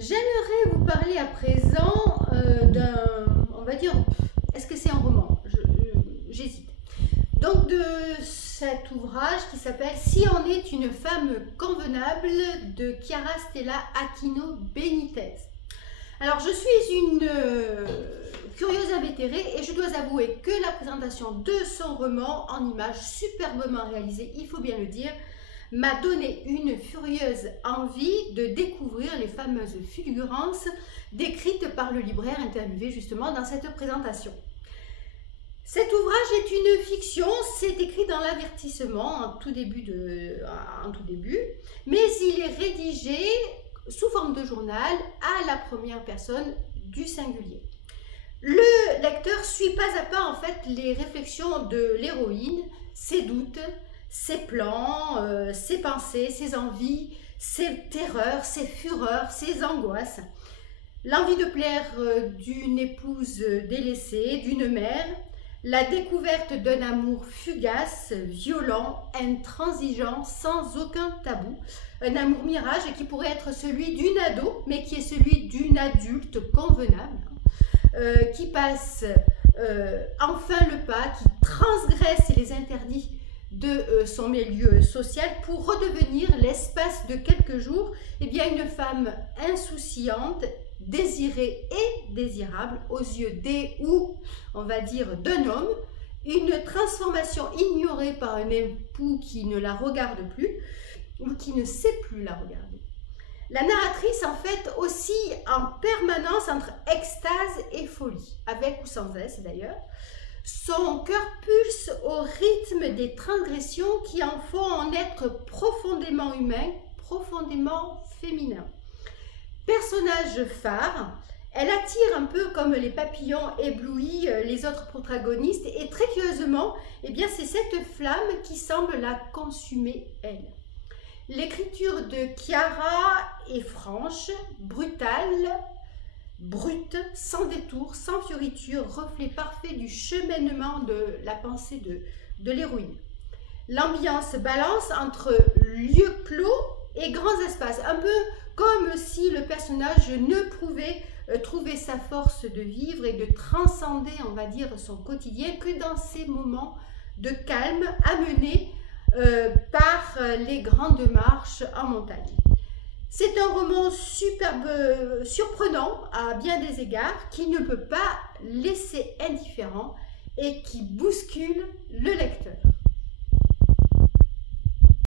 J'aimerais vous parler à présent on va dire, est-ce que c'est un roman? J'hésite. Donc de cet ouvrage qui s'appelle Si on est une femme convenable de Chiara Stella Aquino Benitez. Alors je suis une curieuse invétérée et je dois avouer que la présentation de son roman en images superbement réalisée, il faut bien le dire, m'a donné une furieuse envie de découvrir les fameuses fulgurances décrites par le libraire interviewé justement dans cette présentation. Cet ouvrage est une fiction, c'est écrit dans l'avertissement en tout début, mais il est rédigé sous forme de journal à la première personne du singulier. Le lecteur suit pas à pas en fait les réflexions de l'héroïne, ses doutes, ses plans, ses pensées, ses envies, ses terreurs, ses fureurs, ses angoisses. L'envie de plaire d'une épouse délaissée, d'une mère, la découverte d'un amour fugace, violent, intransigeant, sans aucun tabou. Un amour mirage qui pourrait être celui d'une ado, mais qui est celui d'une adulte convenable, qui passe enfin le pas, qui transgresse les interdits de son milieu social pour redevenir l'espace de quelques jours une femme insouciante, désirée et désirable aux yeux on va dire d'un homme, une transformation ignorée par un époux qui ne la regarde plus ou qui ne sait plus la regarder. La narratrice en fait oscille en permanence entre extase et folie, avec ou sans S d'ailleurs. Son cœur pulse au rythme des transgressions qui en font un être profondément humain, profondément féminin. Personnage phare, elle attire un peu comme les papillons éblouis les autres protagonistes et très curieusement, c'est cette flamme qui semble la consumer elle. L'écriture de Chiara est franche, brutale, brute, sans détour, sans fioriture, reflet parfait du cheminement de la pensée de l'héroïne. L'ambiance balance entre lieux clos et grands espaces, un peu comme si le personnage ne pouvait trouver sa force de vivre et de transcender, on va dire, son quotidien que dans ces moments de calme amenés par les grandes marches en montagne. C'est un roman superbe, surprenant à bien des égards, qui ne peut pas laisser indifférent et qui bouscule le lecteur.